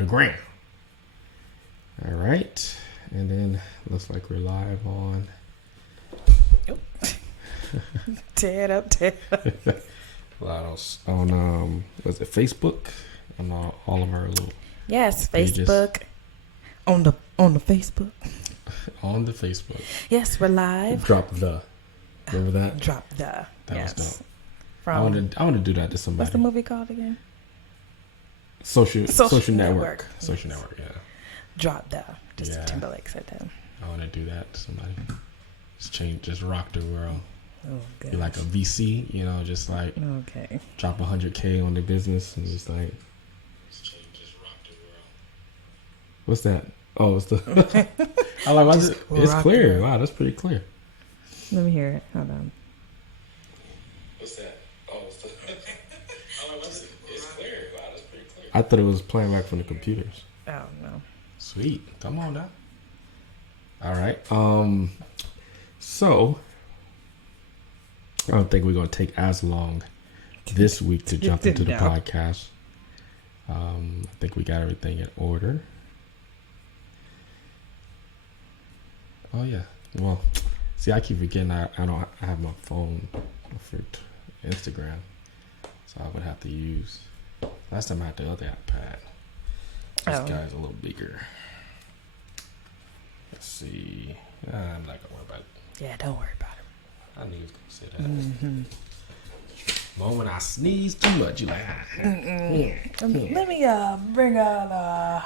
on the gram. All right. And then looks like we're live on. Tear it up. On was it Facebook? On all of our little Yes, pages. Facebook. On the Facebook. On the Facebook. Yes, we're live. Drop the. Remember that? Drop the. That yes. was dope. From, I want to do that to somebody. what's the movie called again? Social Network. Social Yes. Network, yeah. Drop the. Just Yeah. Timberlake said that. I want to do that to somebody. Just rock the world. Oh, good. Be like a VC, just like Okay. drop $100K on their business and just like. Just rock the world. What's that? Oh, it's the. I like. It's clear. Wow, that's pretty clear. Let me hear it. Hold on. What's that? Oh, it's the. It's clear. Wow, that's pretty clear. I thought it was playing back from the computers. Oh no. Sweet. Come on now. All right. So I don't think we're going to take as long this week to jump into the podcast. I think we got everything in order. Oh yeah. Well, see, I keep forgetting I have my phone for Instagram, so I would have to use. Last time I had the other iPad. This guy's a little bigger. Let's see. I'm not gonna worry about it. Yeah, don't worry about it. I knew he was gonna say that. Mm-hmm. Moment I sneeze too much, you like. Let me bring out.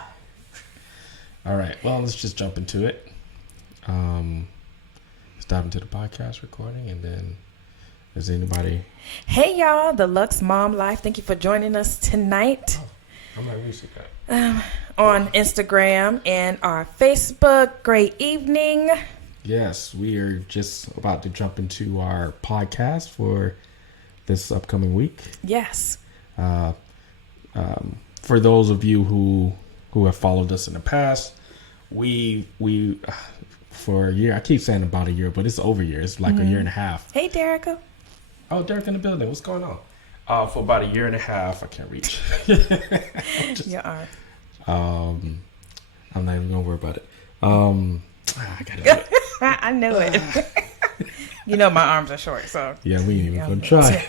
All right. Well, let's just jump into it. Let's dive into the podcast recording, and then is anybody? Hey y'all, the Lux Mom Life. Thank you for joining us tonight. Oh, I'm not used to that. On Instagram and our Facebook. Great evening. Yes, we are just about to jump into our podcast for this upcoming week. Yes. For those of you who have followed us in the past, we for a year. I keep saying about a year, but it's over a year. It's like a year and a half. Hey, Derica. Oh, Derek in the building. What's going on? For about a year and a half, I can't reach. You are. I'm not even gonna worry about it. I gotta do it. I knew it. You know my arms are short, so Yeah, we ain't even gonna try.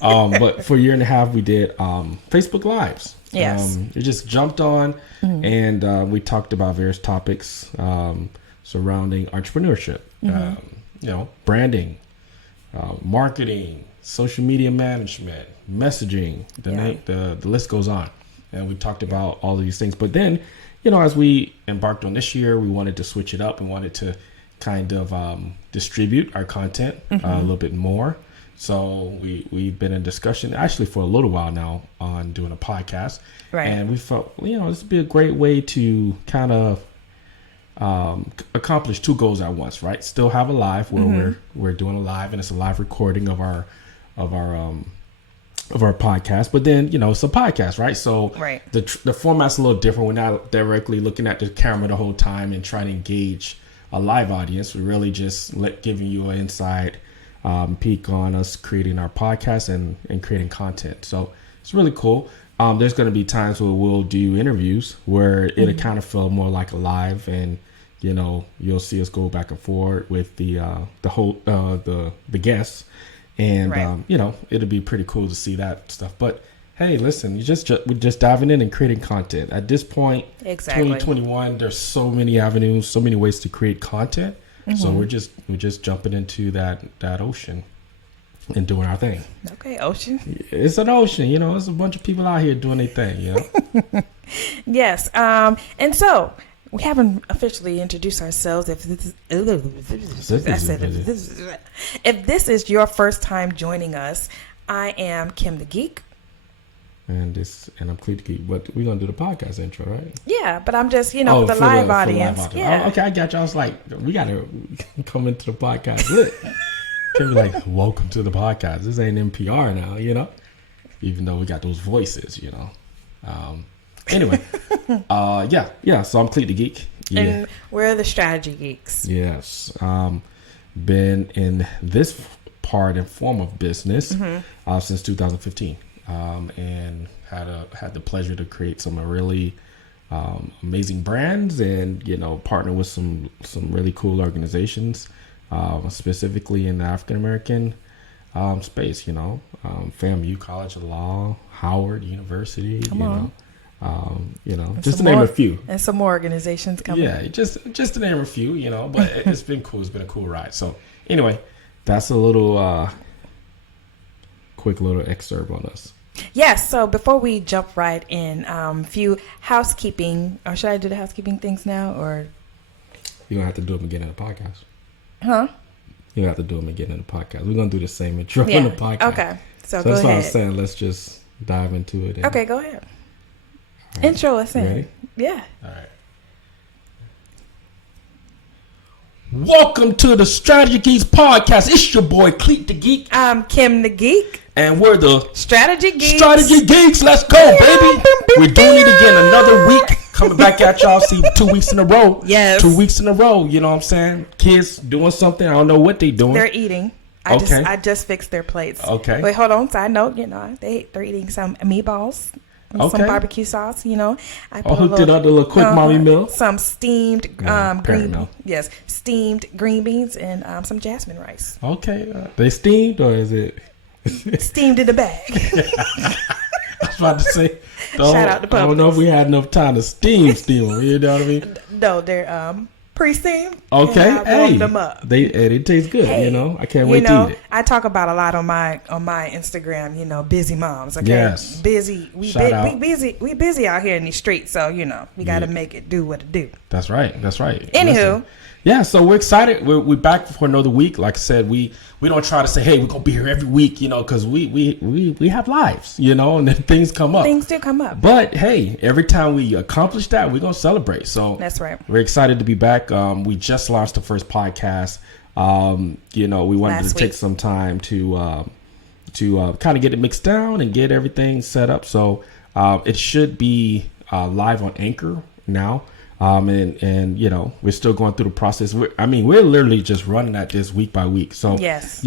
But for a year and a half, we did Facebook Lives. Yes. We just jumped on and we talked about various topics surrounding entrepreneurship, branding, marketing, social media management, messaging. The list goes on, and we talked about all of these things. But then, as we embarked on this year, we wanted to switch it up and wanted to kind of distribute our content a little bit more. So we've been in discussion actually for a little while now on doing a podcast. Right. And we felt, this would be a great way to kind of accomplish two goals at once, right? Still have a live where we're doing a live, and it's a live recording of our podcast, but then it's a podcast, right? So right. The format's a little different. We're not directly looking at the camera the whole time and trying to engage a live audience. We're really just giving you an inside peek on us creating our podcast and creating content. So it's really cool. There's going to be times where we'll do interviews where it'll kind of feel more like a live, and you'll see us go back and forth with the guests. And, right. It'll be pretty cool to see that stuff. But, hey, listen, we're just diving in and creating content. At this point, exactly. 2021, there's so many avenues, so many ways to create content. So we're just jumping into that ocean and doing our thing. Okay, ocean. It's an ocean, There's a bunch of people out here doing their thing, Yes. And so we haven't officially introduced ourselves. If this is your first time joining us, I am Kim the Geek. And I'm Clete the Geek. But we're gonna do the podcast intro, right? Yeah, but I'm just for the live audience. Yeah. Oh, okay, I got you. I was like, we gotta come into the podcast. Look, Kim be like, welcome to the podcast. This ain't NPR now, Even though we got those voices, Anyway, yeah. So I'm Clete the Geek. Yeah. And we're the strategy geeks. Yes. Been in this part and form of business since 2015, and had the pleasure to create some really amazing brands, and partner with some really cool organizations, specifically in the African American space. FAMU College of Law, Howard University. Just to name a few, and some more organizations coming. Yeah, just to name a few. But it's been cool. It's been a cool ride. So anyway, that's a little quick little excerpt on us. Yes. So before we jump right in, few housekeeping, or should I do the housekeeping things now, or you're gonna have to do them again in the podcast? Huh? You have to do them again in the podcast. We're gonna do the same intro in the podcast. Okay. So go that's ahead. what I'm saying. Let's just dive into it. Okay, go ahead. Right. Intro us in. Ready? Yeah. All right. Welcome to the Strategy Geeks podcast. It's your boy Cleet the Geek. I'm Kim the Geek. And we're the Strategy Geeks. Strategy Geeks. Let's go, baby. We're doing it again. Another week. Coming back at y'all. See, 2 weeks in a row. Yes. 2 weeks in a row. You know what I'm saying? Kids doing something. I don't know what they doing. They're eating. I just fixed their plates. Okay. Wait, hold on. Side note, they're eating some meatballs. Some barbecue sauce, I put hooked it up to a little quick mommy meal. Some steamed meal. Yes, steamed green beans and some jasmine rice. Okay, they steamed, or is it steamed in the bag? I was about to say, shout out to Publix. I don't know if we had enough time to steam them. You know what I mean? No, they're pre-steamed. Okay, and I warmed them up. They taste good. Hey, I can't wait to eat it. I talk about a lot on my Instagram. Busy moms. Okay, yes, busy. We busy out here in these streets. So we got to make it do what it do. That's right. Anywho. Listen. Yeah, so we're excited. We're back for another week. Like I said, we don't try to say, hey, we're gonna be here every week, because we have lives, and then things come up. Things do come up. But hey, every time we accomplish that, we're gonna celebrate. So that's right. We're excited to be back. We just launched the first podcast. We wanted to take some time to kind of get it mixed down and get everything set up. So it should be live on Anchor now. And we're still going through the process. We're literally just running at this week by week. So, yes.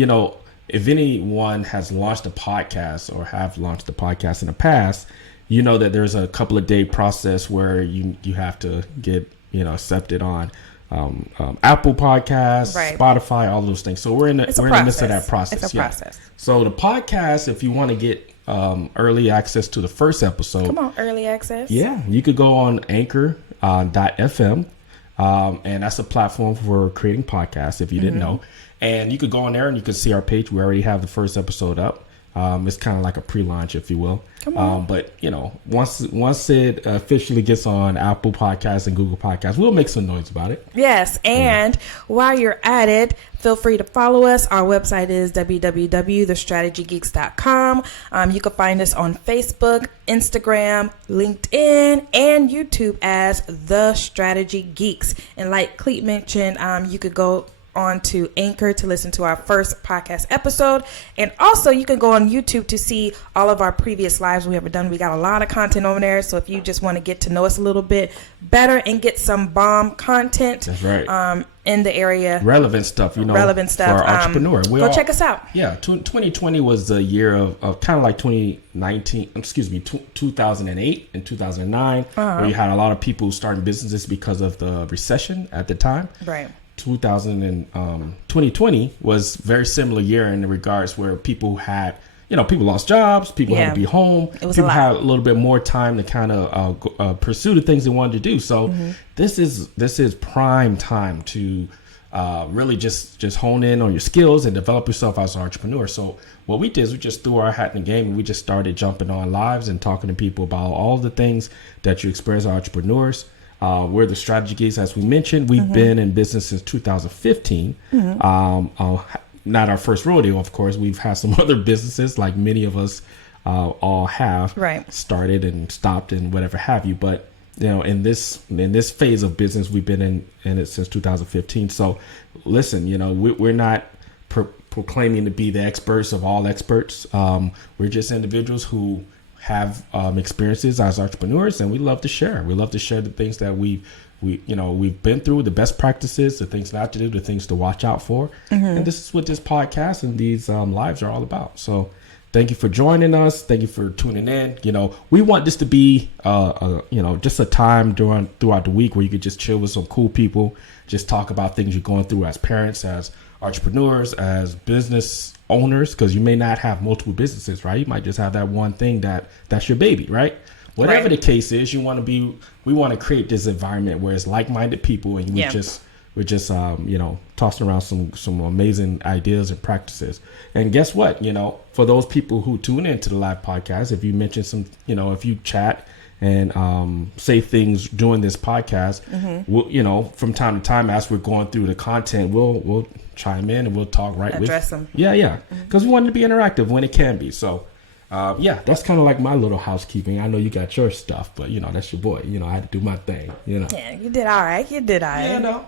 If anyone has launched a podcast or have launched a podcast in the past, that there's a couple of day process where you have to get, accepted on Apple Podcasts, right. Spotify, all those things. So we're in the midst of that process. It's a process. So the podcast, if you want to get early access to the first episode. Come on, early access. Yeah, you could go on Anchor.fm, and that's a platform for creating podcasts, if you didn't know. And you could go on there and you can see our page. We already have the first episode up. It's kind of like a pre-launch, if you will. Come on. But once it officially gets on Apple Podcasts and Google Podcasts, we'll make some noise about it. Yes, and while you're at it, feel free to follow us. Our website is www.thestrategygeeks.com. You can find us on Facebook, Instagram, LinkedIn, and YouTube as The Strategy Geeks. And like Cleet mentioned, you could go on to Anchor to listen to our first podcast episode, and also you can go on YouTube to see all of our previous lives we ever done. We got a lot of content over there, so if you just want to get to know us a little bit better and get some bomb content, that's right, in the area, relevant stuff, for our entrepreneur. Go check us out. Yeah, 2020 was the year of kind of like 2008 and 2009, where you had a lot of people starting businesses because of the recession at the time. Right. 2020 was very similar year in the regards where people had, people lost jobs, people had to be home, people had a little bit more time to kind of pursue the things they wanted to do. So this is prime time to really just hone in on your skills and develop yourself as an entrepreneur. So what we did is we just threw our hat in the game and we just started jumping on lives and talking to people about all the things that you experience as entrepreneurs. We're the Strategy Geeks, as we mentioned. We've been in business since 2015. Not our first rodeo, of course. We've had some other businesses, like many of us all have, started and stopped and whatever have you. But in this phase of business, we've been in it since 2015. So listen, we're not proclaiming to be the experts of all experts. We're just individuals who have experiences as entrepreneurs, and we love to share. We love to share the things that we've been through, the best practices, the things not to do, the things to watch out for. And this is what this podcast and these lives are all about. So thank you for joining us. Thank you for tuning in. We want this to be, just a time throughout the week where you could just chill with some cool people, just talk about things you're going through as parents, as entrepreneurs, as business owners, because you may not have multiple businesses, right? You might just have that one thing that's your baby, right? Whatever the case is, we want to create this environment where it's like-minded people, and we're just tossing around some amazing ideas and practices. And guess what? For those people who tune into the live podcast, if you mention some, if you chat and say things during this podcast, we'll, from time to time, as we're going through the content, we'll chime in and we'll talk address them. Yeah, because we want it to be interactive when it can be. So. That's kind of like my little housekeeping. I know you got your stuff, but that's your boy. I had to do my thing. Yeah, you did all right. Yeah, no.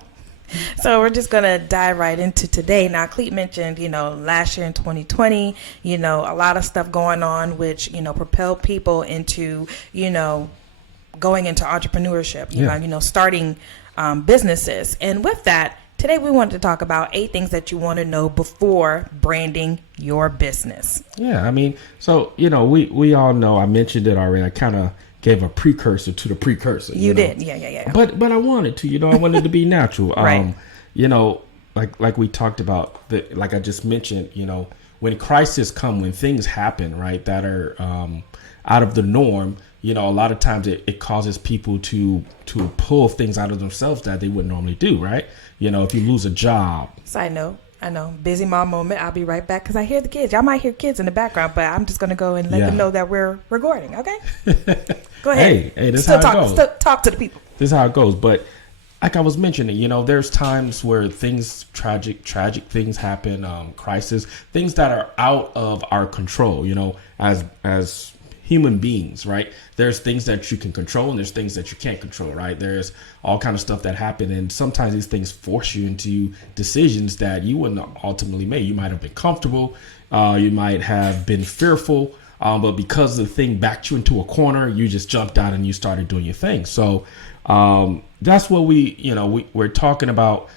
So we're just going to dive right into today. Now, Cleet mentioned, last year in 2020, a lot of stuff going on, which, propelled people into, going into entrepreneurship, starting businesses. And with that, today we wanted to talk about 8 things that you want to know before branding your business. Yeah, we all know, I mentioned it already. I kind of gave a precursor to the precursor. You did. Yeah. But I wanted to, I wanted to be natural. Right. Like we talked about, like I just mentioned, when crises come, when things happen, right, that are out of the norm, a lot of times it causes people to pull things out of themselves that they wouldn't normally do, right? If you lose a job. Side note, I know, busy mom moment. I'll be right back because I hear the kids. Y'all might hear kids in the background, but I'm just going to go and let them know that we're recording, okay? Go ahead. Hey, this is how it goes. Still talk to the people. This is how it goes. But like I was mentioning, there's times where tragic things happen, crisis, things that are out of our control, as human beings, right? There's things that you can control and there's things that you can't control, right? There's all kind of stuff that happen, and sometimes these things force you into decisions that you wouldn't ultimately make. You might have been comfortable, you might have been fearful, but because the thing backed you into a corner, you just jumped out and you started doing your thing. So that's what we're talking about.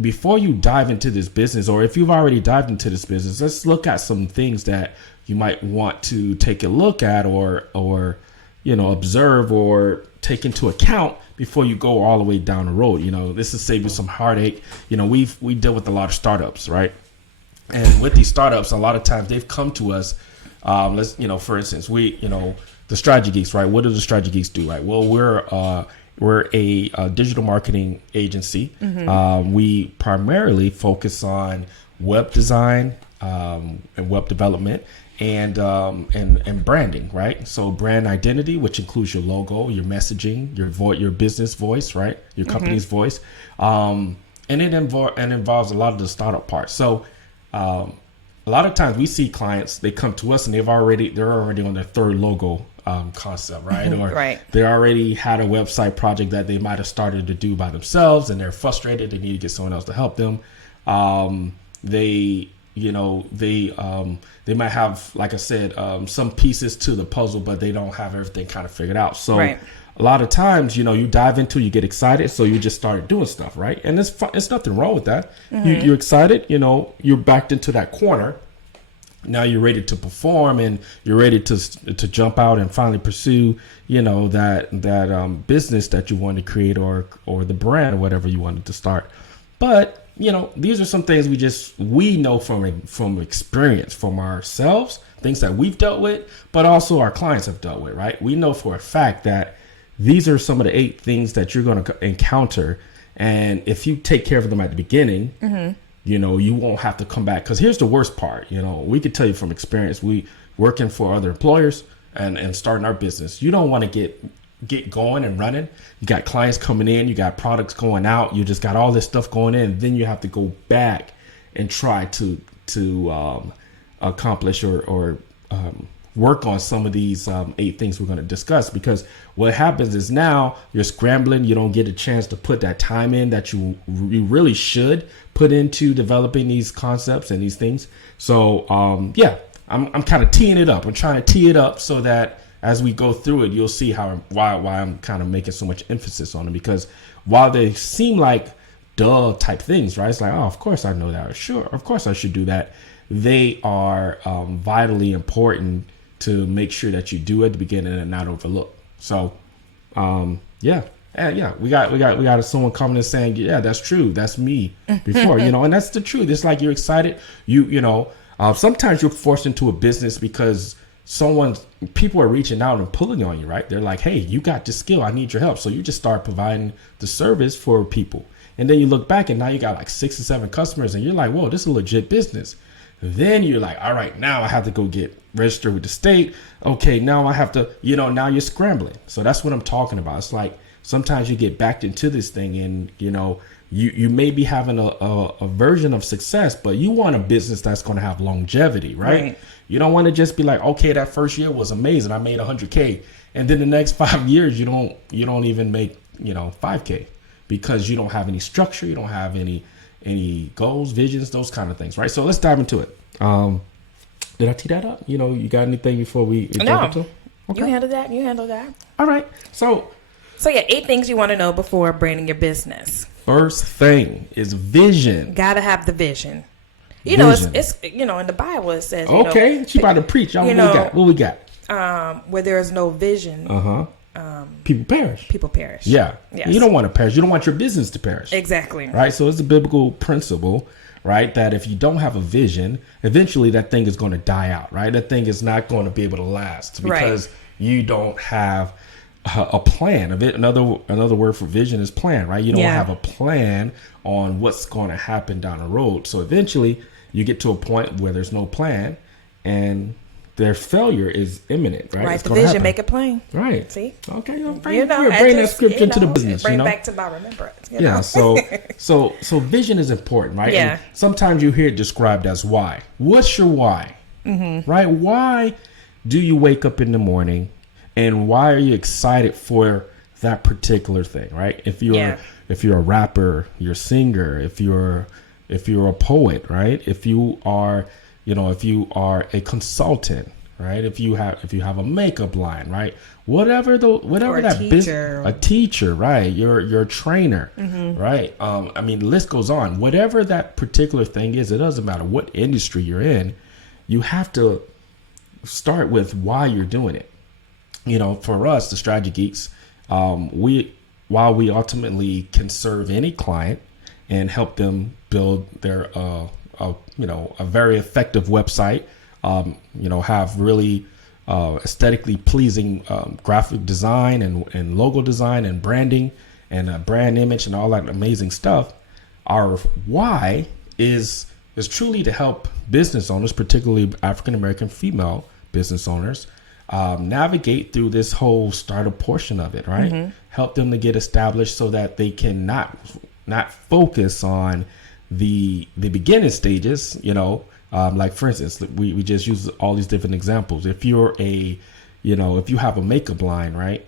Before you dive into this business, or if you've already dived into this business, let's look at some things that you might want to take a look at or observe or take into account before you go all the way down the road. This will save you some heartache. We deal with a lot of startups, right? And with these startups, a lot of times they've come to us. For instance, the Strategy Geeks, right? What do the Strategy Geeks do, right? Well, we're a digital marketing agency. We primarily focus on web design and web development and branding, right? So brand identity, which includes your logo, your messaging, your business voice, right? Your company's voice, and it involves a lot of the startup part. So a lot of times we see clients, they come to us and they're already on their third logo concept, right? Or they already had a website project that they might have started to do by themselves, and they're frustrated. They need to get someone else to help them. They might have, like I said, some pieces to the puzzle, but they don't have everything kind of figured out. So a lot of times, you dive into, you get excited, so you just start doing stuff, right? And it's nothing wrong with that. You're excited, you're backed into that corner. Now you're ready to perform, and you're ready to jump out and finally pursue, that business that you want to create, or the brand, or whatever you wanted to start. But these are some things we know from experience, from ourselves, things that we've dealt with, but also our clients have dealt with, right? We know for a fact that these are some of the 8 things that you're going to encounter. And if you take care of them at the beginning, you won't have to come back. Because here's the worst part. We could tell you from experience, we working for other employers and starting our business. You don't want to get going and running. You got clients coming in, you got products going out, you just got all this stuff going in, and then you have to go back and try to accomplish or work on some of these 8 things we're going to discuss. Because what happens is now you're scrambling, you don't get a chance to put that time in that you really should put into developing these concepts and these things. So I'm kind of teeing it up. I'm trying to tee it up so that as we go through it, you'll see why I'm kind of making so much emphasis on them. Because while they seem like duh type things, right? It's like, oh, of course I know that. Sure, of course I should do that. they are vitally important to make sure that you do at the beginning and not overlook. So, yeah. We got someone coming and saying, yeah, that's true. That's me before, and that's the truth. It's like you're excited. Sometimes you're forced into a business because people are reaching out and pulling on you, right? They're like, hey, you got this skill. I need your help. So you just start providing the service for people. And then you look back and now you got like 6 or 7 customers and you're like, whoa, this is a legit business. Then you're like, all right, now I have to go get registered with the state. Okay, now I have to, now you're scrambling. So that's what I'm talking about. It's like sometimes you get backed into this thing and, you may be having a version of success, but you want a business that's going to have longevity, right? You don't want to just be like, okay, that first year was amazing. I made 100K. And then the next 5 years, you don't even make, 5K because you don't have any structure. You don't have any goals, visions, those kind of things, right? So let's dive into it. Did I tee that up? You got anything before we jump into it? Okay. You handle that. All right. So yeah, 8 things you want to know before branding your business. First thing is vision. Gotta have the vision. It's in the Bible it says. Okay, she about to preach. What we got? Where there is no vision, people perish. People perish. Yeah. Yes. You don't want to perish. You don't want your business to perish. Exactly. Right. So it's a biblical principle, right? That if you don't have a vision, eventually that thing is going to die out. Right. That thing is not going to be able to last because you don't have a plan of it. Another word for vision is plan, right? You don't have a plan on what's going to happen down the road. So eventually you get to a point where there's no plan and their failure is imminent, right? Right. The vision make it plain. Right. See? Okay. Bring that scripture into the business. Bring back to my remembrance. Yeah. So vision is important, right? Yeah. And sometimes you hear it described as why. What's your why? Mm-hmm. Right? Why do you wake up in the morning? And why are you excited for that particular thing, right? If you're a rapper, you're a singer, if you're a poet, right? If you are a consultant, right? If you have a makeup line, right? Whatever that business, a teacher, right? You're a trainer, right? The list goes on. Whatever that particular thing is, it doesn't matter what industry you're in. You have to start with why you're doing it. For us, the Strategy Geeks, while we ultimately can serve any client and help them build their, a very effective website, have really aesthetically pleasing graphic design and logo design and branding and a brand image and all that amazing stuff. Our why is truly to help business owners, particularly African American female business owners, navigate through this whole startup portion of it, right? Mm-hmm. Help them to get established so that they can not focus on the beginning stages, like for instance, we just use all these different examples. If you're if you have a makeup line, right?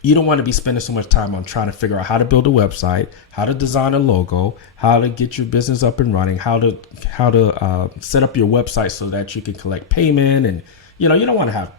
You don't want to be spending so much time on trying to figure out how to build a website, how to design a logo, how to get your business up and running, how to set up your website so that you can collect payment. And, you don't want to have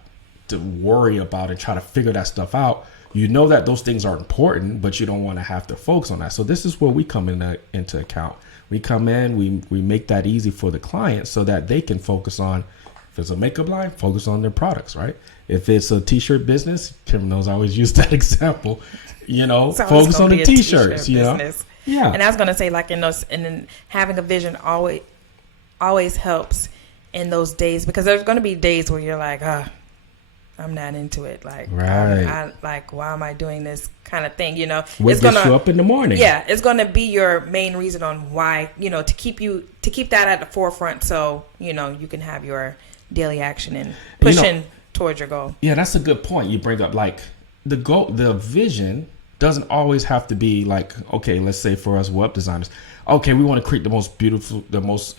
to worry about and try to figure that stuff out. That those things are important, but you don't want to have to focus on that. So this is where we come into account. We come in, we make that easy for the client so that they can focus on, if it's a makeup line, focus on their products, right? If it's a t-shirt business, Kim knows I always use that example, focus on the t-shirts, business. Yeah. And I was going to say, like in those, and then having a vision always helps in those days, because there's going to be days where you're like, I'm not into it. Like, right. Why am I doing this kind of thing? What it's gets you up in the morning? Yeah, it's going to be your main reason on why, to keep that at the forefront, so you can have your daily action and pushing towards your goal. Yeah, that's a good point. You bring up, like, the goal, the vision doesn't always have to be like, okay, let's say for us web designers, okay, we want to create the most beautiful, the most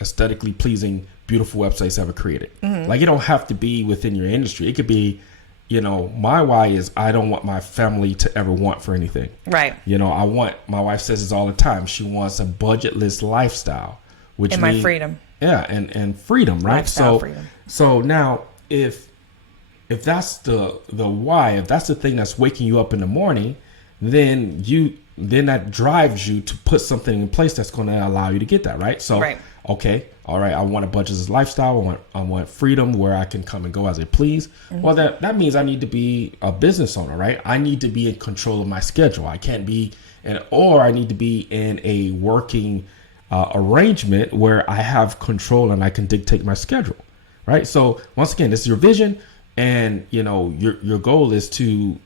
aesthetically pleasing, beautiful websites ever created. Mm-hmm. Like, it don't have to be within your industry. It could be, my why is I don't want my family to ever want for anything. Right. My wife says this all the time. She wants a budgetless lifestyle, which and my freedom. Yeah, and freedom, right? Lifestyle freedom. So now if that's the why, if that's the thing that's waking you up in the morning, then that drives you to put something in place that's going to allow you to get that, right? So, right. Okay, all right, I want a budgetless lifestyle. I want freedom where I can come and go as I please. Well, that means I need to be a business owner, right? I need to be in control of my schedule. I can't be, or I need to be in a working arrangement where I have control and I can dictate my schedule, right? So once again, this is your vision, and your goal is to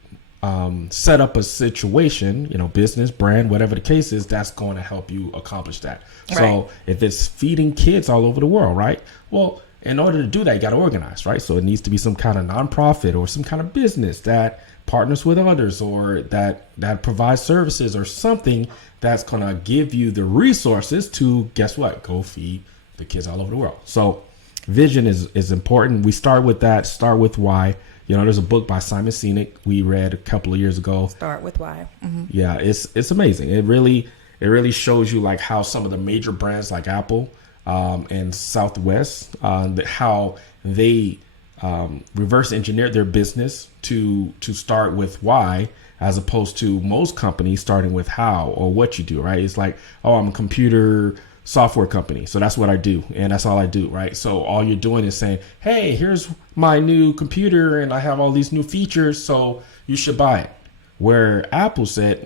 set up a situation, business, brand, whatever the case is, that's going to help you accomplish that. Right. So if it's feeding kids all over the world, right? Well, in order to do that, you got to organize, right? So it needs to be some kind of nonprofit or some kind of business that partners with others, or that provides services, or something that's going to give you the resources to, guess what? Go feed the kids all over the world. So vision is important. We start with that, start with why. There's a book by Simon Sinek we read a couple of years ago. Start with why. Mm-hmm. Yeah, it's amazing. It really shows you like how some of the major brands like Apple and Southwest, how they reverse engineered their business to start with why, as opposed to most companies starting with how or what you do, right? It's like, oh, I'm a computer software company, so that's what I do, and that's all I do, right? So all you're doing is saying, hey, here's my new computer and I have all these new features, so you should buy it. Where Apple said,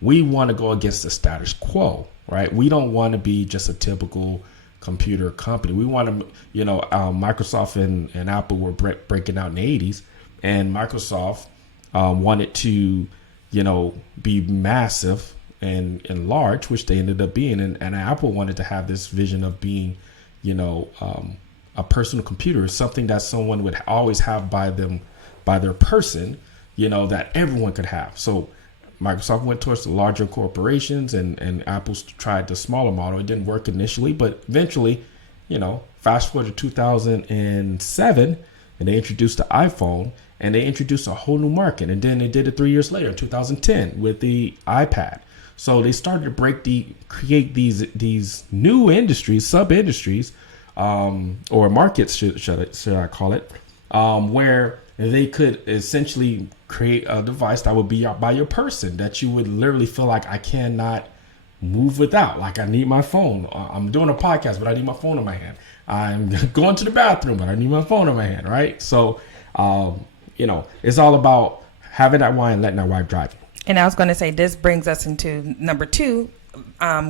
we want to go against the status quo, right? We don't want to be just a typical computer company. We want to, Microsoft and Apple were breaking out in the 80s, and Microsoft wanted to, be massive and large, which they ended up being. And Apple wanted to have this vision of being, a personal computer, something that someone would always have by their person, that everyone could have. So Microsoft went towards the larger corporations, and Apple tried the smaller model. It didn't work initially, but eventually, fast forward to 2007, and they introduced the iPhone, and they introduced a whole new market. And then they did it 3 years later, in 2010, with the iPad. So they started to create these new industries, sub-industries, or markets, should I call it, where they could essentially create a device that would be by your person, that you would literally feel like, I cannot move without. Like, I need my phone. I'm doing a podcast, but I need my phone in my hand. I'm going to the bathroom, but I need my phone in my hand, right? So, it's all about having that wine and letting that wife drive you. And I was going to say, this brings us into number 2,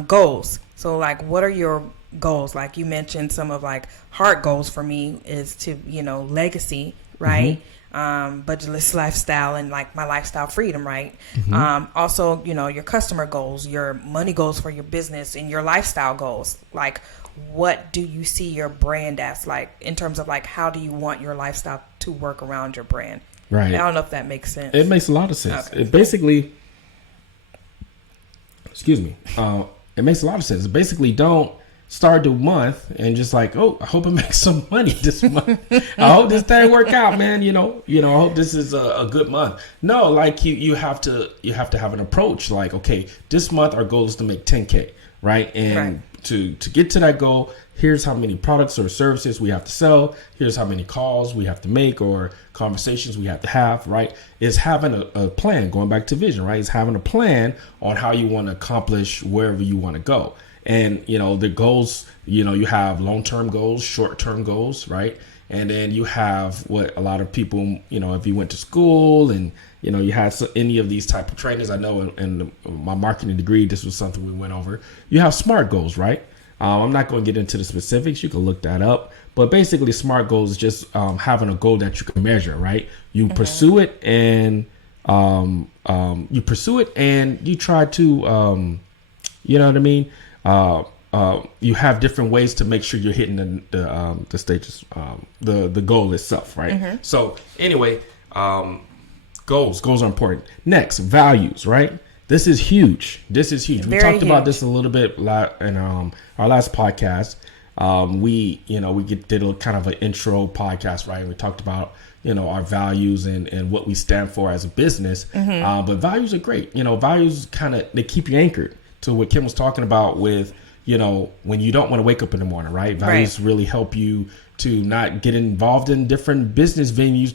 goals. So like, what are your goals? Like you mentioned, some of like heart goals for me is to, legacy, right? Budgetless lifestyle and like my lifestyle freedom, right? Also, your customer goals, your money goals for your business, and your lifestyle goals. Like, what do you see your brand as, like, in terms of like, how do you want your lifestyle to work around your brand? Right. I don't know if that makes sense. It makes a lot of sense. Okay. It basically, it makes a lot of sense. Basically, don't start the month and just like, oh, I hope it makes some money this month. I hope this thing work out, man. I hope this is a good month. No, like you have to have an approach. Like, okay, this month our goal is to make 10K, right? And to get to that goal, here's how many products or services we have to sell. Here's how many calls we have to make or conversations we have to have, right? Is having a plan, going back to vision, right? Is having a plan on how you want to accomplish wherever you want to go. And, the goals, you have long-term goals, short-term goals, right? And then you have what a lot of people, if you went to school and, you had any of these type of trainings, I know in my marketing degree, this was something we went over. You have SMART goals, right? I'm not going to get into the specifics. You can look that up. But basically, SMART goals is just having a goal that you can measure, right? You pursue it and you try to, you know what I mean? You have different ways to make sure you're hitting the stages, the goal itself, right? So anyway, goals are important. Next, values, right? This is huge. We talked about this a little bit in our last podcast. We did a kind of an intro podcast, right? We talked about, our values and what we stand for as a business. But values are great. Values they keep you anchored to what Kim was talking about with, when you don't want to wake up in the morning, right? Values really help you to not get involved in different business venues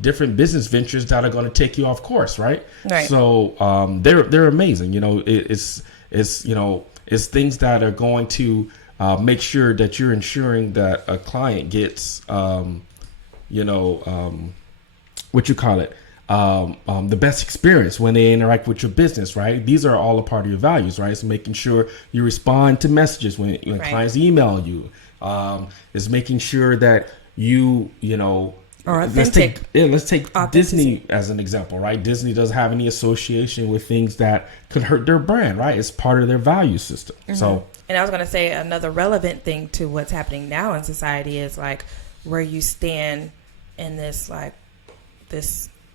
different business ventures that are going to take you off course, right? So they're amazing. It's It's things that are going to make sure that you're ensuring that a client gets, what you call it, the best experience when they interact with your business, right? These are all a part of your values, right? So making sure you respond to messages when clients email you. Is making sure that you know, or authentic. Let's take Disney as an example, right? Disney doesn't have any association with things that could hurt their brand, right? It's part of their value system. Mm-hmm. So, and I was going to say another relevant thing to what's happening now in society is like where you stand in this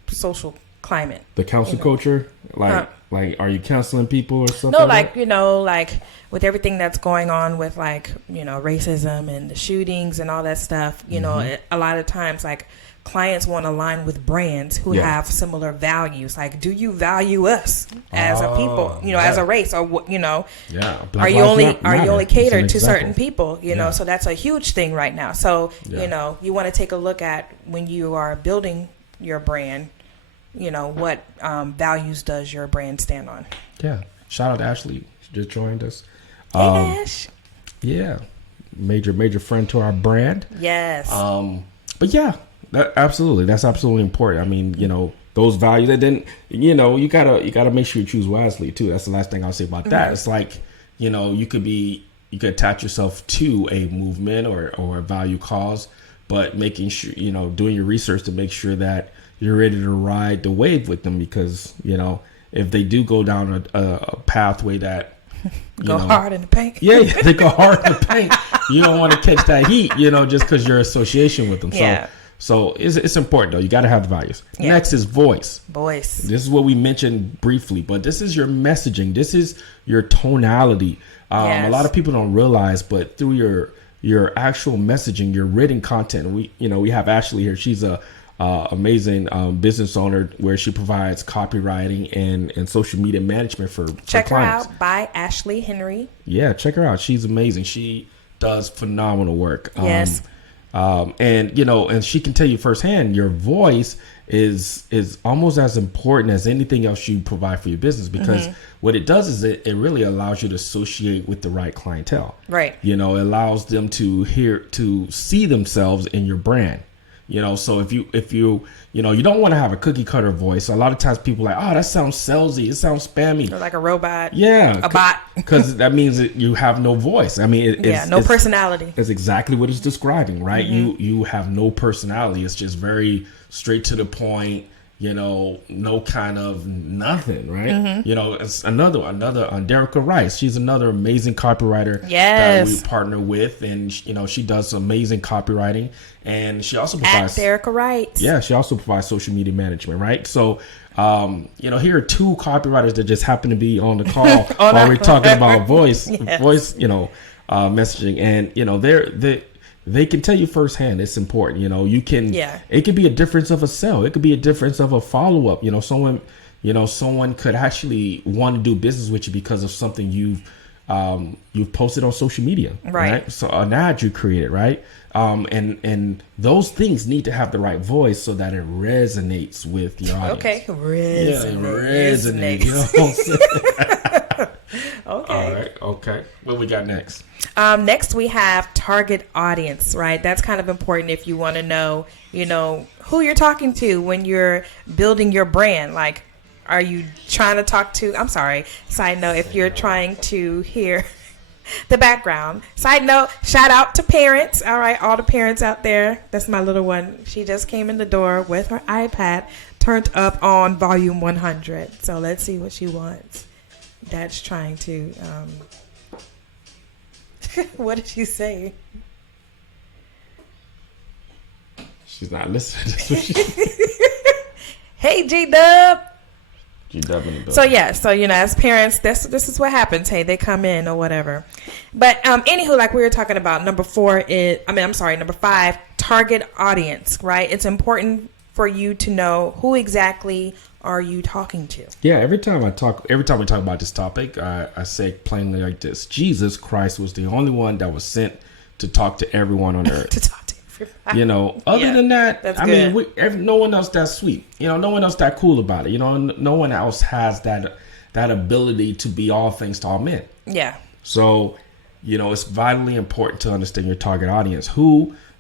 social climate. The counsel culture, like are you counseling people or something? No, like like with everything that's going on with like racism and the shootings and all that stuff. A lot of times like clients want to align with brands who have similar values. Like, do you value us as a people? As a race, or are you only catered to certain people? So that's a huge thing right now. So you want to take a look at when you are building your brand. What values does your brand stand on? Yeah. Shout out to Ashley. She just joined us. Hey, Ash. Yeah. Major friend to our brand. Yes. But yeah, that's absolutely important. I mean, those values, and then, you gotta make sure you choose wisely too. That's the last thing I'll say about that. It's like, you could attach yourself to a movement or a value cause, but making sure, doing your research to make sure that you're ready to ride the wave with them, because if they do go down a pathway that go hard in the paint, they go hard in the paint. You don't want to catch that heat, just because your association with them. So it's important though. You got to have the values. Next is voice. This is what we mentioned briefly, but this is your messaging. This is your tonality. A lot of people don't realize, but through your actual messaging, your written content. We have Ashley here. She's a amazing business owner where she provides copywriting and social media management for check her clients. out by Ashley Henry. Yeah, check her out. She's amazing. She does phenomenal work. Yes. And she can tell you firsthand, your voice is almost as important as anything else you provide for your business, because what it does is it really allows you to associate with the right clientele. Right. It allows them to see themselves in your brand. So if you you don't want to have a cookie cutter voice. A lot of times people are like, oh, that sounds salesy. It sounds spammy. Or like a robot. Yeah. A bot. Because that means that you have no voice. I mean, no personality. That's exactly what it's describing, right? You have no personality. It's just very straight to the point. No kind of nothing, right? It's another Derica Rice. She's another amazing copywriter that we partner with, and she does amazing copywriting, and she also provides Derica Rice. Yeah, she also provides social media management, right? So, here are two copywriters that just happen to be on the call while we're talking about voice, messaging, and they can tell you firsthand it's important. It could be a difference of a sale. It could be a difference of a follow-up. Someone could actually want to do business with you because of something you've posted on social media. Right. So an ad you created, right? And those things need to have the right voice so that it resonates with your audience. Okay. Resonate. You know what I'm saying? Okay. All right. Okay. What we got next? Next we have target audience, right? That's kind of important if you want to know, who you're talking to when you're building your brand. Like, are you trying to talk to, I'm sorry, side note, if you're trying to hear the background. Side note, shout out to parents. All right, all the parents out there. That's my little one. She just came in the door with her iPad turned up on volume 100. So let's see what she wants. Dad's trying to, what did she say? She's not listening. Hey, G-Dub. G-Dub in the building. So, as parents, this is what happens. Hey, they come in or whatever. But, anywho, like we were talking about, number 5, target audience, right? It's important for you to know who exactly are you talking to. Yeah, every time we talk about this topic, I say plainly like this: Jesus Christ was the only one that was sent to talk to everyone on earth. To talk to everybody. Other than that, I mean, no one else that sweet. No one else that cool about it. No one else has that ability to be all things to all men. Yeah. So, it's vitally important to understand your target audience.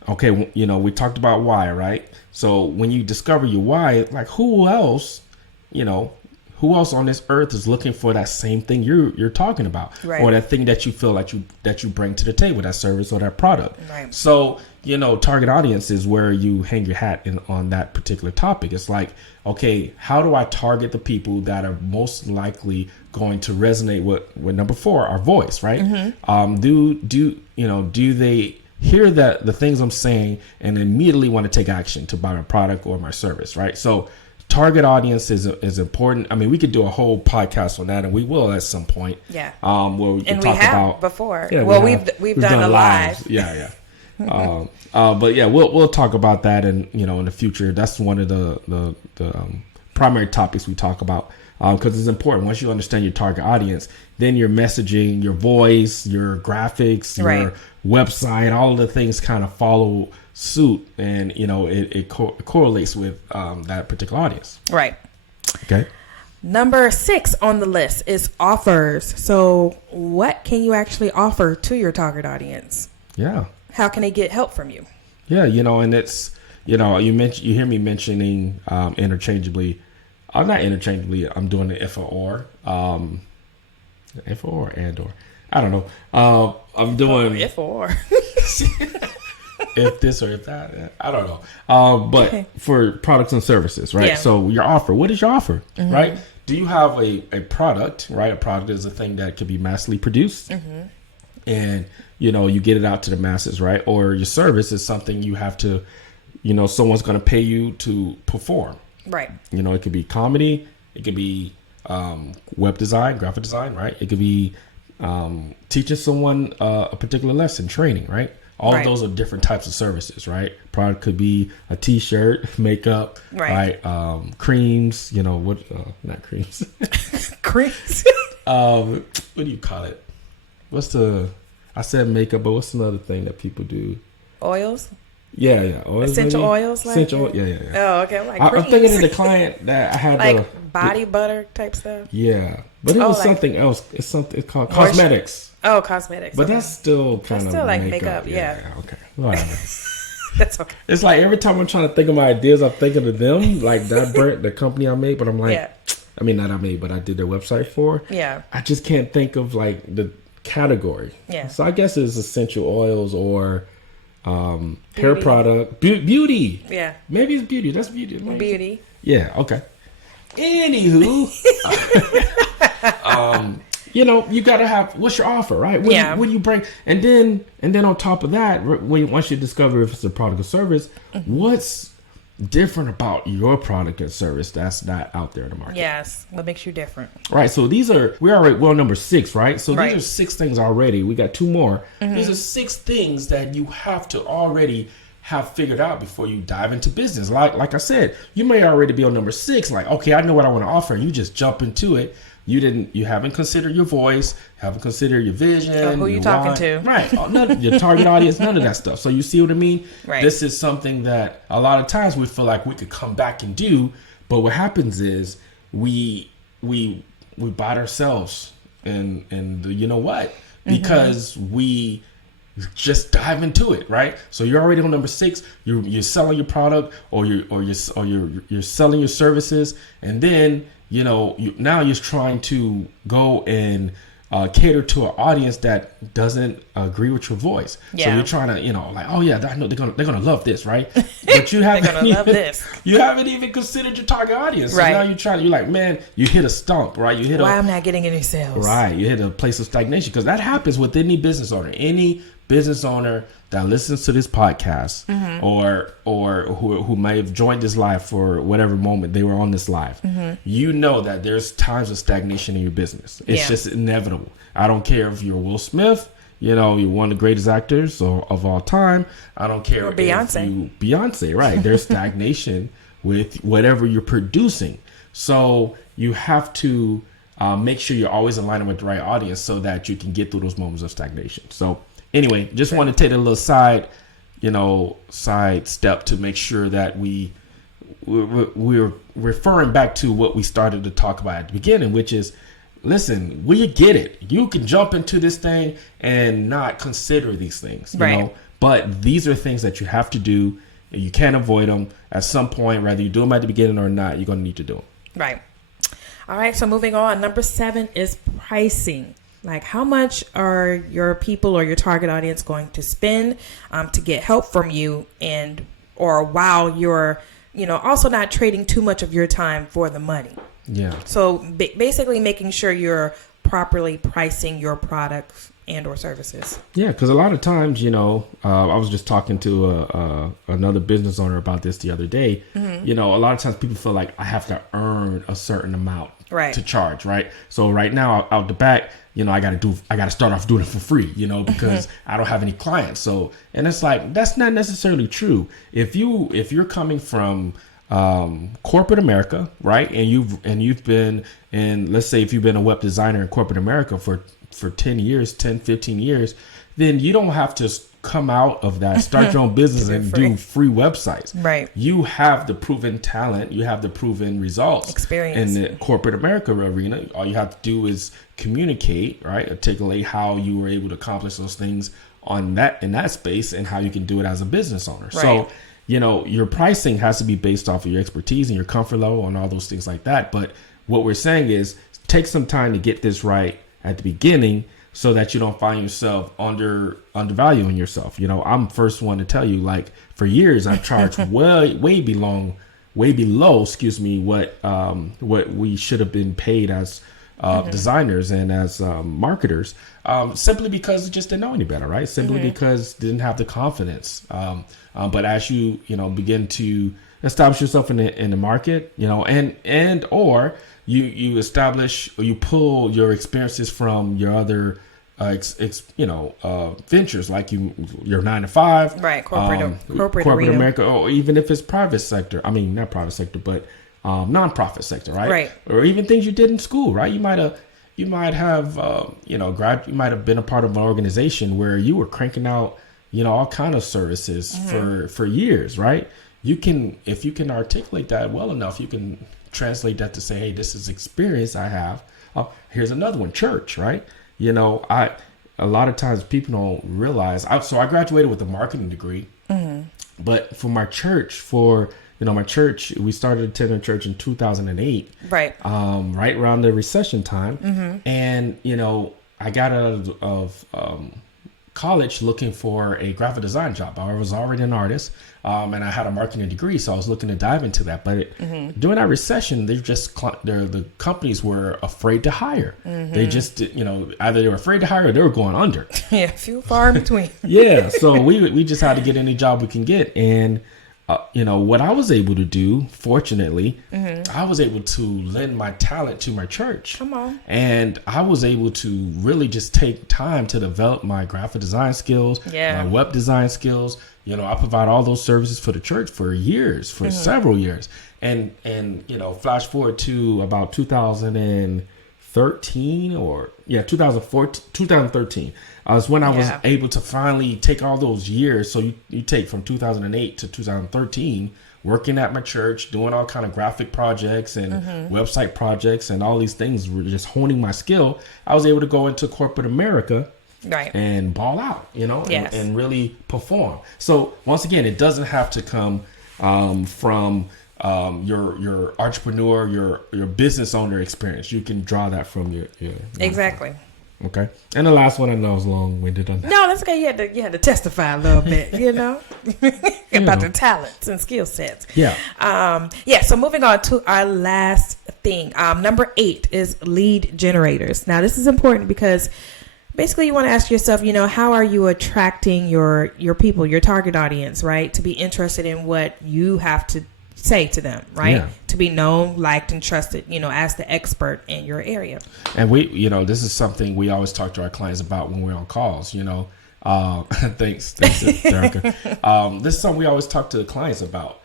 Okay, we talked about why, right? So when you discover your why, like who else on this earth is looking for that same thing you're talking about, right, or that thing that you feel like that you bring to the table, that service or that product. Right. So, target audience is where you hang your hat on that particular topic. It's like, okay, how do I target the people that are most likely going to resonate with number 4, our voice, right? Mm-hmm. Do they hear the things I'm saying and immediately want to take action to buy my product or my service, right? So target audience is important. I mean, we could do a whole podcast on that, and we will at some point. Yeah. Where we can and talk we have about before. Yeah, well, we've done a live. Yeah. But yeah, we'll talk about that, and in the future. That's one of the primary topics we talk about, because it's important. Once you understand your target audience, then your messaging, your voice, your graphics, your website, all of the things kind of follow suit, and it correlates with that particular audience. Right. Okay. Number 6 on the list is offers. So what can you actually offer to your target audience? Yeah. How can they get help from you? Yeah, and it's you hear me mentioning interchangeably. I'm not interchangeably. I'm doing the if or and or. I don't know. I'm doing if or. If this or if that, I don't know. But for products and services, right? Yeah. So your offer, what is your offer, right? Do you have a product, right? A product is a thing that can be massively produced, and you get it out to the masses, right? Or your service is something you have to, someone's going to pay you to perform, right? It could be comedy, it could be web design, graphic design, right? It could be teaching someone a particular lesson, training, right? All of those are different types of services, right? Product could be a T-shirt, makeup, right? Creams, not creams. Creams. What do you call it? I said makeup, but what's another thing that people do? Oils? Yeah. Oils, essential maybe? oils? Like essential, yeah. Oh, okay. I'm thinking of the client that I had like body butter type stuff? Yeah. But it was something else. It's called cosmetics. Oh, cosmetics. But that's still kind of like makeup. Yeah. Okay. Whatever. That's okay. It's like every time I'm trying to think of my ideas, I'm thinking of them, like that brand, the company I made. But I'm like, I mean, not I made, but I did their website for. Yeah. I just can't think of like the category. Yeah. So I guess it's essential oils or hair product, beauty. Yeah. Maybe it's beauty. That's beauty. Beauty. Yeah. Okay. Anywho. You gotta have, what's your offer, right? What do you bring, and then on top of that, once you discover if it's a product or service, what's different about your product or service that's not out there in the market? Yes, what makes you different? Right. So we're already number 6, right? So these are 6 things already. We got 2 more. These are 6 things that you have to already have figured out before you dive into business. Like I said, you may already be on number 6. Like, okay, I know what I want to offer. You just jump into it. You haven't considered your voice, haven't considered your vision. Who you talking to? Right. Your target audience, none of that stuff. So you see what I mean? Right. This is something that a lot of times we feel like we could come back and do, but what happens is we bite ourselves and you know what? Because we just dive into it, right? So you're already on number 6. You're selling your product or you're selling your services, and then now you're trying to go and cater to an audience that doesn't agree with your voice. Yeah. So you're trying to, like, oh yeah, I know they're gonna love this, right? But you haven't they're gonna love this. You haven't even considered your target audience. So right. now you're like, man, you hit a stump, right? I'm not getting any sales. Right. You hit a place of stagnation, because that happens with any business owner. Any business owner that listens to this podcast, or who may have joined this live for whatever moment they were on this live, you know that there's times of stagnation in your business. It's just inevitable. I don't care if you're Will Smith, you're one of the greatest actors of all time. I don't care if Beyonce, right? There's stagnation with whatever you're producing. So you have to make sure you're always aligning with the right audience so that you can get through those moments of stagnation. So anyway, just want to take a little side step to make sure that we're referring back to what we started to talk about at the beginning, which is listen, we get it. You can jump into this thing and not consider these things, you know. But these are things that you have to do. And you can't avoid them at some point, whether you do them at the beginning or not. You're going to need to do them. Right. All right. So moving on. Number 7 is pricing. Like, how much are your people or your target audience going to spend to get help from you, or while you're, also not trading too much of your time for the money. Yeah. So basically making sure you're properly pricing your products and or services. Yeah, because a lot of times, I was just talking to another business owner about this the other day. Mm-hmm. A lot of times people feel like I have to earn a certain amount to charge, right? So right now out the back, I got to start off doing it for free, because I don't have any clients. So, and it's like, that's not necessarily true. If you're coming from corporate America, right? And you've been in, let's say if you've been a web designer in corporate America for 15 years, then you don't have to come out of that, start your own business and do free websites. Right. You have the proven talent, you have the proven results, experience in the corporate America arena. All you have to do is communicate, right? Articulate how you were able to accomplish those things in that space and how you can do it as a business owner. Right. So, your pricing has to be based off of your expertise and your comfort level and all those things like that. But what we're saying is take some time to get this right at the beginning so that you don't find yourself undervaluing yourself. I'm first one to tell you, like, for years I've charged way below, what we should have been paid as designers and as marketers, simply because I just didn't know any better, right? Simply because didn't have the confidence. But as you begin to establish yourself in the market, or you establish, or you pull your experiences from your other ventures, like your 9-to-5, right? Corporate America, or even if it's private sector. I mean, not private sector, but nonprofit sector, right? Right. Or even things you did in school, right? You might have you might have been a part of an organization where you were cranking out all kind of services for years, right? If you can articulate that well enough, you can translate that to say, hey, this is experience I have. Here's another one, church, right? A lot of times people don't realize. So I graduated with a marketing degree, but for my church, we started attending church in 2008, right? Right around the recession time, and I got out of college looking for a graphic design job. I was already an artist, and I had a marketing degree, so I was looking to dive into that. But during that recession, the companies were afraid to hire. They just, either they were afraid to hire or they were going under. Yeah, few far in between. Yeah, so we just had to get any job we can get, and what I was able to do, fortunately, I was able to lend my talent to my church. Come on. And I was able to really just take time to develop my graphic design skills, my web design skills. I provide all those services for the church for years, for several years. And flash forward to about 2013 is when I was able to finally take all those years. So you take from 2008 to 2013, working at my church, doing all kind of graphic projects and website projects and all these things, were just honing my skill. I was able to go into corporate America, right, and ball out, and really perform. So once again, it doesn't have to come from your entrepreneur, your business owner experience. You can draw that from your exactly. Okay. And the last one, I know, was long-winded on that. No, that's okay. You had to testify a little bit, about the talents and skill sets. Yeah. So moving on to our last thing. Number 8 is lead generators. Now, this is important because basically you want to ask yourself, how are you attracting your people, your target audience, right, to be interested in what you have to say to them, right? Yeah. To be known, liked, and trusted, as the expert in your area. And this is something we always talk to our clients about when we're on calls, thanks, Erica. This is something we always talk to the clients about.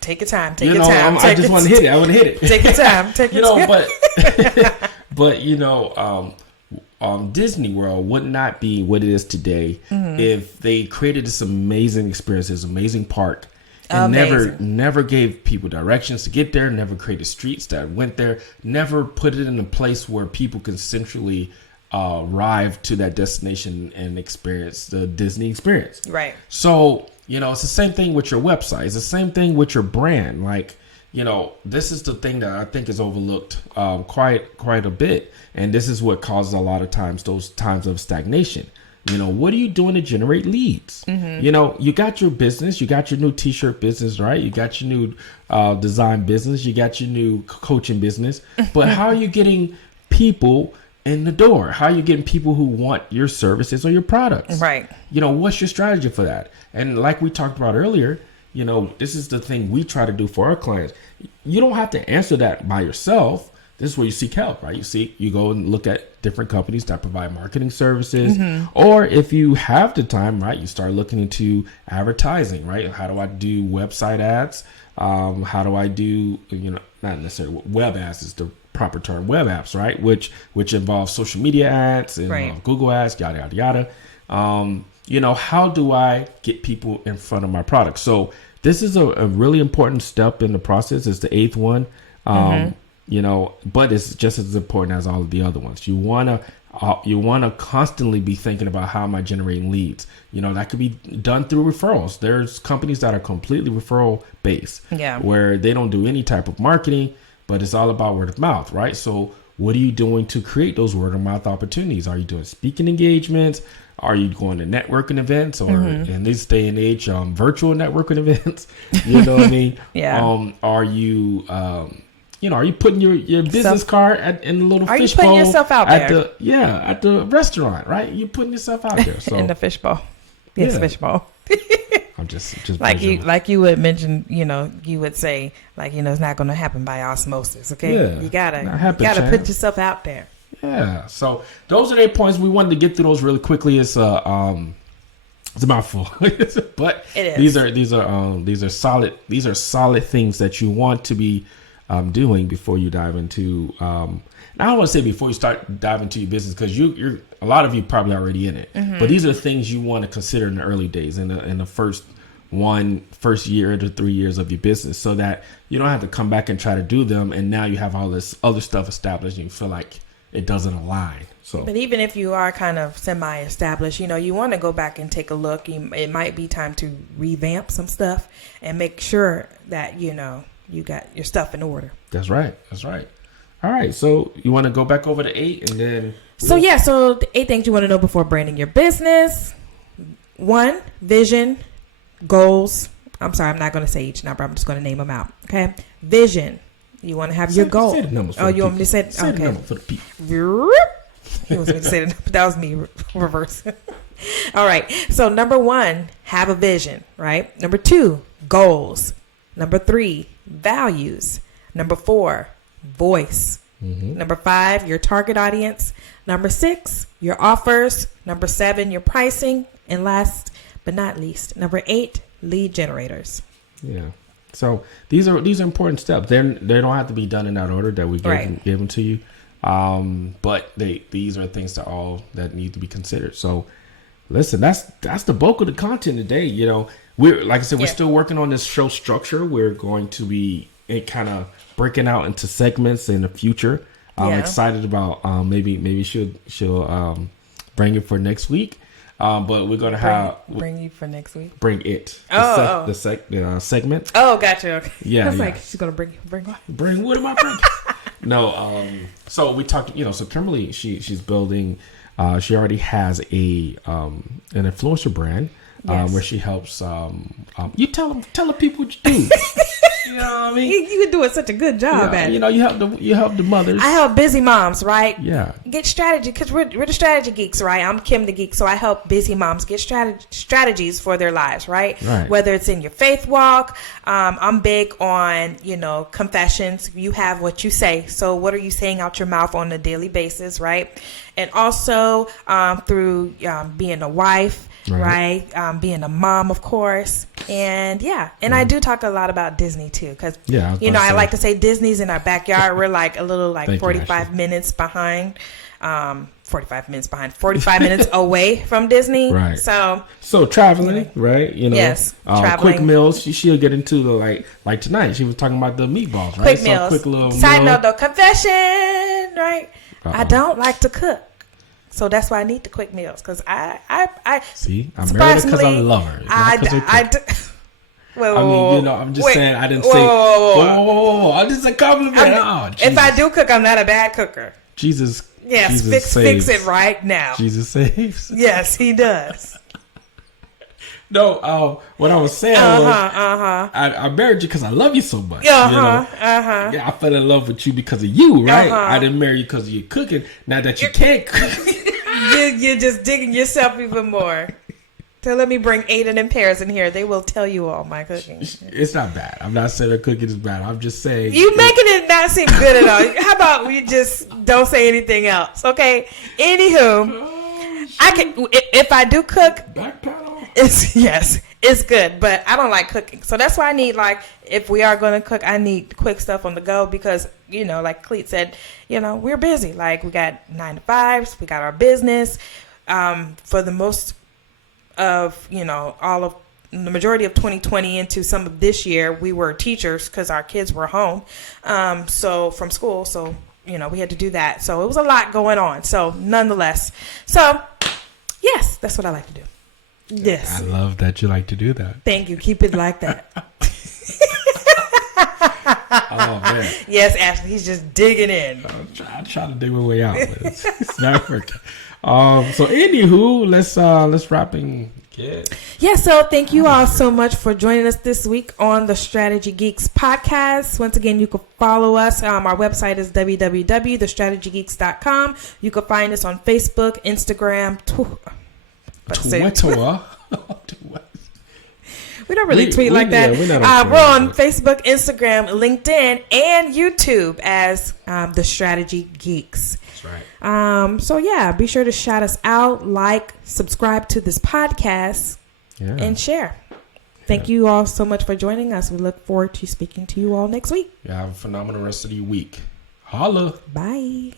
Take your time. Take your time. I just want to hit it. I want to hit it. Take your time. Take your time. But Disney World would not be what it is today if they created this amazing experience, this amazing park, and Amazing. never gave people directions to get there, never created streets that went there, never put it in a place where people can centrally arrive to that destination and experience the Disney experience. Right. So, it's the same thing with your website. It's the same thing with your brand. Like, this is the thing that I think is overlooked quite a bit. And this is what causes a lot of times those times of stagnation. What are you doing to generate leads? Mm-hmm. You got your business, you got your new t-shirt business, right? You got your new design business, you got your new coaching business. But how are you getting people in the door? How are you getting people who want your services or your products? Right. What's your strategy for that? And like we talked about earlier, this is the thing we try to do for our clients. You don't have to answer that by yourself. This is where you seek help, right? You go and look at different companies that provide marketing services. Mm-hmm. Or if you have the time, right, you start looking into advertising, right? How do I do website ads? How do I do, not necessarily web ads is the proper term, web apps, right? Which involves social media ads, and Google ads, yada, yada, yada. How do I get people in front of my product? So this is a really important step in the process. It's the 8th one. But it's just as important as all of the other ones. You want to constantly be thinking about, how am I generating leads? That could be done through referrals. There's companies that are completely referral based, where they don't do any type of marketing, but it's all about word of mouth, right? So what are you doing to create those word of mouth opportunities? Are you doing speaking engagements? Are you going to networking events, or in this day and age, virtual networking events? You know what I mean? Yeah. Are you are you putting your business card in the little Are fish you putting bowl yourself out there? At the restaurant, right? You're putting yourself out there. So in the fishbowl. Yes, fishbowl. I'm just like you would mention, you would say, it's not going to happen by osmosis. Okay, you gotta put yourself out there. Yeah. So those are the 8 points. We wanted to get through those really quickly. It's a mouthful, but it is. These are solid things that you want to be doing before you dive into. I don't want to say before you start diving into your business, because you're a lot of you probably already in it. Mm-hmm. But these are things you want to consider in the early days, in the first year to 3 years of your business, so that you don't have to come back and try to do them. And now you have all this other stuff established, and you feel like it doesn't align. So, but even if you are kind of semi-established, you want to go back and take a look. It might be time to revamp some stuff and make sure that you got your stuff in order. That's right. All right. So you want to go back over to 8 and then. So the 8 things you want to know before branding your business. 1, vision, goals. I'm sorry, I'm not going to say each number. I'm just going to name them out. Okay. Vision. You want to have your goal. Say the numbers for you people. want me to say it? Say okay. the number for the people. He wants me to say it. That was me. Reverse. All right. So number 1, have a vision, right? Number 2, goals. Number 3, values. Number 4, voice. Mm-hmm. Number 5, your target audience. Number 6, your offers. Number 7, your pricing. And last but not least, number 8, lead generators. Yeah. So these are important steps. They don't have to be done in that order that we gave them to you. But these are things that need to be considered. So listen, that's the bulk of the content today. We're, like I said, we're still working on this show structure. We're going to be kind of breaking out into segments in the future. I'm excited about maybe she'll bring it for next week. But we're gonna bring you for next week. Bring it. The segment. Oh, gotcha. Okay. Yeah. Like she's gonna bring what? Bring what am I bringing? No. So we talked. So Kimberly, she's building. She already has an influencer brand. Where she helps. You tell the people what you do. You know what I mean? You doing such a good job at it. You help the mothers. I help busy moms, right? Yeah. Get strategy, because we're the strategy geeks, right? I'm Kim the geek, so I help busy moms get strategies for their lives, right? Whether it's in your faith walk, I'm big on confessions. You have what you say. So what are you saying out your mouth on a daily basis, right? And also through being a wife. right? Being a mom, of course. And I do talk a lot about Disney too, because I like to say Disney's in our backyard. We're like a little 45 minutes behind. 45 minutes away from Disney. Right. So traveling, right? Yes. Traveling. Quick meals. She'll get into the like tonight. She was talking about the meatballs, right? Quick meals. Quick little Side meal. note though, confession, right? I don't like to cook. So that's why I need the quick meals, because I see, I'm married because I love her. I'm just saying, I didn't say, whoa, I'm just a compliment. If I do cook, I'm not a bad cooker. Jesus. Yes, Jesus fix it right now. Jesus saves. Yes, he does. No, what I was saying was, I married you because I love you so much. Yeah, I fell in love with you because of you, right? I didn't marry you because of your cooking. Now that you can't cook, you're just digging yourself even more. So let me bring Aiden and Paris in here. They will tell you all my cooking. It's not bad. I'm not saying her cooking is bad. I'm just saying you making it not seem good at all. How about we just don't say anything else, okay? Anywho, I can if I do cook. Backpedal. It's good, but I don't like cooking. So that's why I need, if we are going to cook, I need quick stuff on the go, because, like Cleet said, we're busy. Like, we got 9 to 5s, we got our business. For the most of, all of the majority of 2020 into some of this year, we were teachers because our kids were home. So from school. So, we had to do that. So it was a lot going on. So nonetheless. So yes, that's what I like to do. Yes. I love that you like to do that. Thank you. Keep it like that. Oh, man. Yes, Ashley, he's just digging in. I try to dig my way out, but it's not working. So anywho, let's wrap and get. Yeah, so thank you all so much for joining us this week on the Strategy Geeks podcast. Once again, you can follow us. Our website is www.thestrategygeeks.com. You can find us on Facebook, Instagram, Twitter. We don't really tweet like that. We're on Facebook, Instagram, LinkedIn, and YouTube as The Strategy Geeks. That's right. So yeah, be sure to shout us out, subscribe to this podcast, and share. Thank you all so much for joining us. We look forward to speaking to you all next week. Have a phenomenal rest of the week. Holla. Bye.